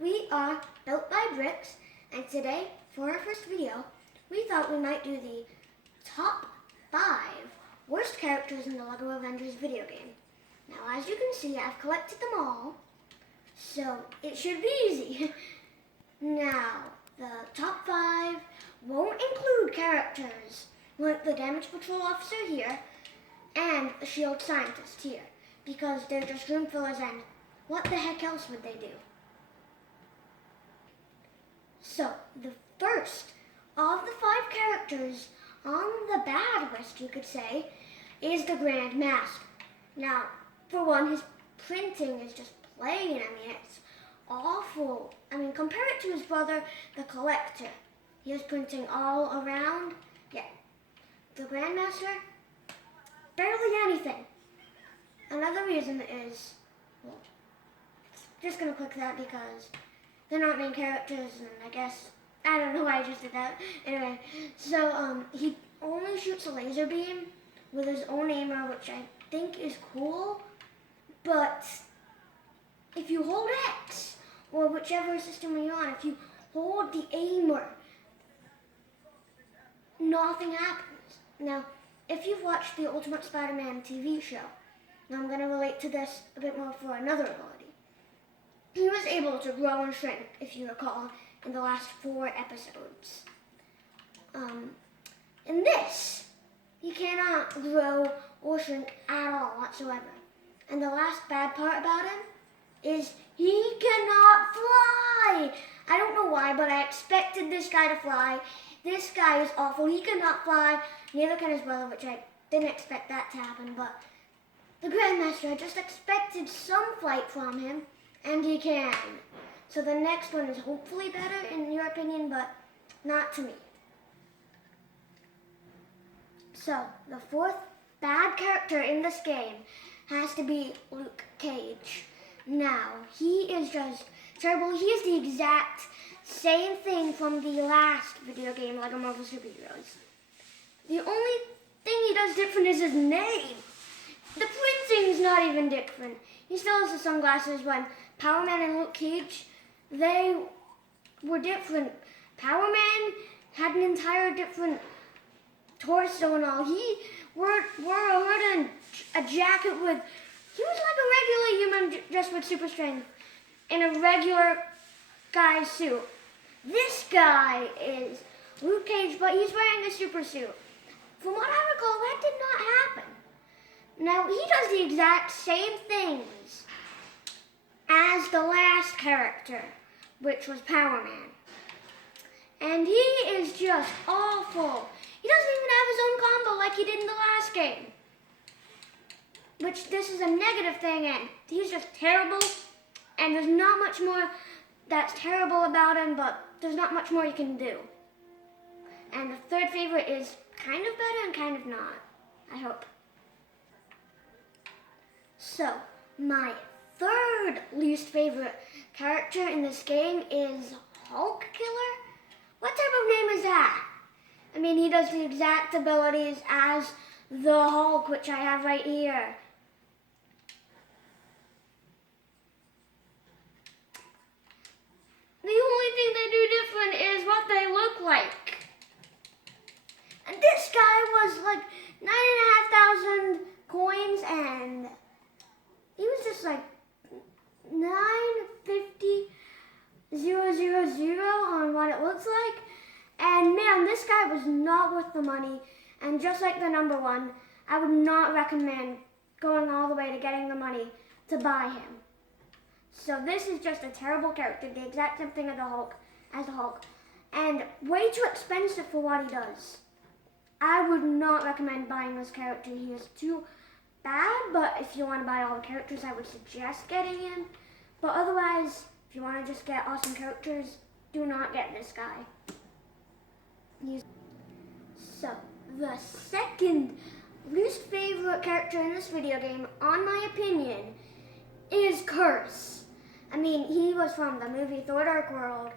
We are Built by Bricks, and today, for our first video, we thought we might do the top 5 worst characters in the LEGO Avengers video game. Now, as you can see, I've collected them all, so it should be easy. Now, the top 5 won't include characters like the Damage Patrol Officer here and the Shield Scientist here, because they're just room fillers and what the heck else would they do? So, the first of the 5 characters on the bad list, you could say, is the Grand Master. Now, for one, his printing is just plain. I mean, it's awful. I mean, compare it to his brother, the Collector. He has printing all around. Yeah. The Grand Master, barely anything. Another reason is, well, just gonna click that because they're not main characters, and I guess, I don't know why I just did that. Anyway, so he only shoots a laser beam with his own aimer, which I think is cool, but if you hold X, or whichever system you're on, if you hold the aimer, nothing happens. Now, if you've watched the Ultimate Spider-Man TV show, now I'm going to relate to this a bit more for another ability. He was able to grow and shrink, if you recall, in the last 4 episodes. In this, he cannot grow or shrink at all whatsoever. And the last bad part about him is he cannot fly. I don't know why, but I expected this guy to fly. This guy is awful. He cannot fly. Neither can his brother, which I didn't expect that to happen. But the Grandmaster, I just expected some flight from him. And he can. So the next one is hopefully better in your opinion, but not to me. So the 4th bad character in this game has to be Luke Cage. Now, he is just terrible. He is the exact same thing from the last video game, LEGO Marvel Superheroes. The only thing he does different is his name. The printing's not even different. He still has the sunglasses when Power Man and Luke Cage, they were different. Power Man had an entire different torso and all. He wore a hood and a jacket with, he was like a regular human just with super strength in a regular guy's suit. This guy is Luke Cage, but he's wearing a super suit. From what I recall, that did not happen. Now, he does the exact same things as the last character, which was Power Man. And he is just awful. He doesn't even have his own combo like he did in the last game. Which, this is a negative thing, and he's just terrible. And there's not much more that's terrible about him, but there's not much more you can do. And the 3rd favorite is kind of better and kind of not, I hope. So, my 3rd least favorite character in this game is Hulk Killer. What type of name is that? I mean, he does the exact abilities as the Hulk, which I have right here. The only thing they do different is what they look like. And this guy was like 9,500 coins, and he was just like 950,000 on what it looks like. And man, this guy was not worth the money. And just like the number 1, I would not recommend going all the way to getting the money to buy him. So this is just a terrible character, the exact same thing as the Hulk, and way too expensive for what he does. I would not recommend buying this character. He is too bad, but if you want to buy all the characters, I would suggest getting him. But otherwise, if you want to just get awesome characters, do not get this guy. So, the 2nd least favorite character in this video game, on my opinion, is Curse. I mean, he was from the movie Thor Dark World.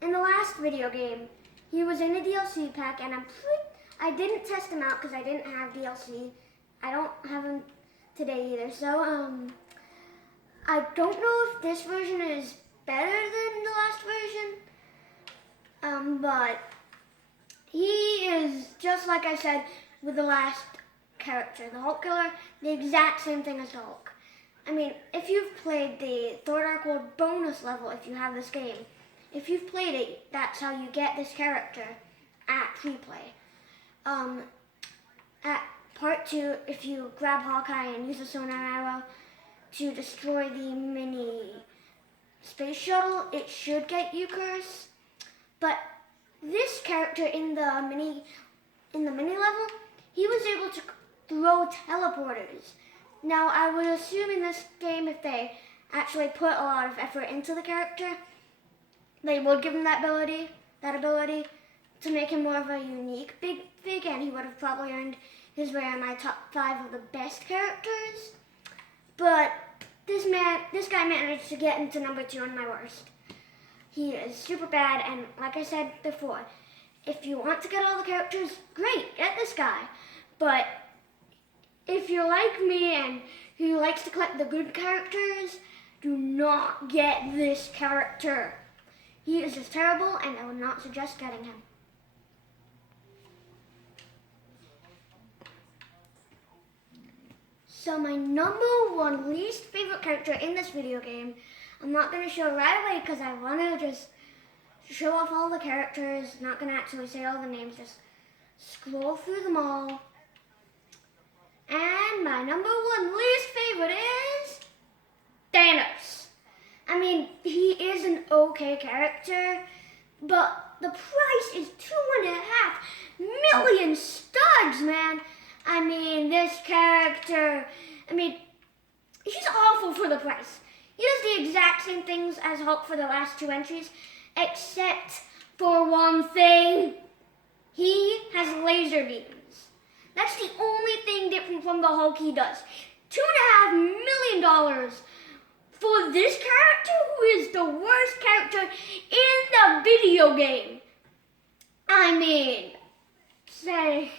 In the last video game, he was in a DLC pack, and I didn't test him out because I didn't have DLC. I don't have him today either, so I don't know if this version is better than the last version, but he is, just like I said with the last character, the Hulk Killer, the exact same thing as the Hulk. I mean, if you've played the Thor Dark World bonus level, if you have this game, if you've played it, that's how you get this character at free play. At part 2, if you grab Hawkeye and use a sonar arrow to destroy the mini space shuttle, it should get you curse. But this character in the mini level, he was able to throw teleporters. Now, I would assume in this game, if they actually put a lot of effort into the character, they would give him that ability to make him more of a unique big fig, and he would have probably earned his way on my top 5 of the best characters. But this guy managed to get into number 2 on my worst. He is super bad, and like I said before, if you want to get all the characters, great, get this guy. But if you're like me and who likes to collect the good characters, do not get this character. He is just terrible, and I would not suggest getting him. So my number 1 least favorite character in this video game, I'm not going to show right away because I want to just show off all the characters, not going to actually say all the names, just scroll through them all. And my number 1 least favorite is Thanos. I mean, he is an okay character, but the price is $2.5 million studs, man. I mean, this character, he's awful for the price. He does the exact same things as Hulk for the last 2 entries, except for one thing. He has laser beams. That's the only thing different from the Hulk he does. $2.5 million for this character who is the worst character in the video game. I mean, I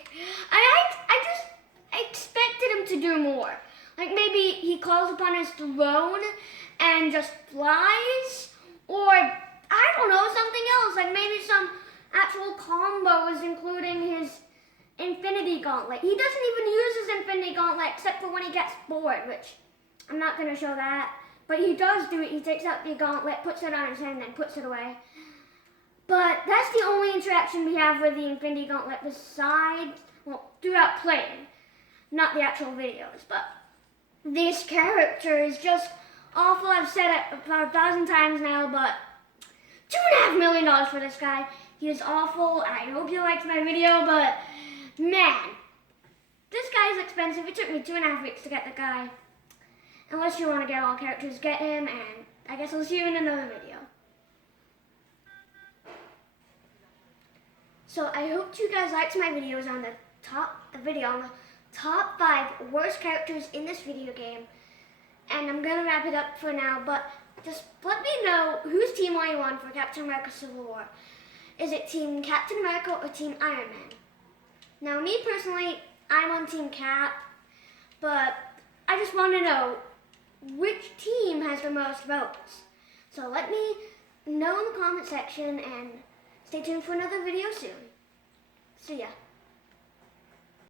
just expected him to do more. Like maybe he calls upon his throne and just flies, or I don't know, something else, like maybe some actual combos including his Infinity Gauntlet. He doesn't even use his Infinity Gauntlet except for when he gets bored, which I'm not going to show that. But he does do it. He takes out the gauntlet, puts it on his hand, then puts it away. But that's the only interaction we have with the Infinity Gauntlet besides, well, throughout playing. Not the actual videos, but this character is just awful. I've said it about 1,000 times now, but $2.5 million for this guy. He is awful. I hope you liked my video, but man, this guy is expensive. It took me 2.5 weeks to get the guy. Unless you want to get all characters, get him, and I guess I'll see you in another video. So I hope you guys liked my videos on the top 5 worst characters in this video game. And I'm going to wrap it up for now, but just let me know whose team are you on for Captain America Civil War. Is it Team Captain America or Team Iron Man? Now me personally, I'm on Team Cap, but I just want to know which team has the most votes. So let me know in the comment section and stay tuned for another video soon. See ya.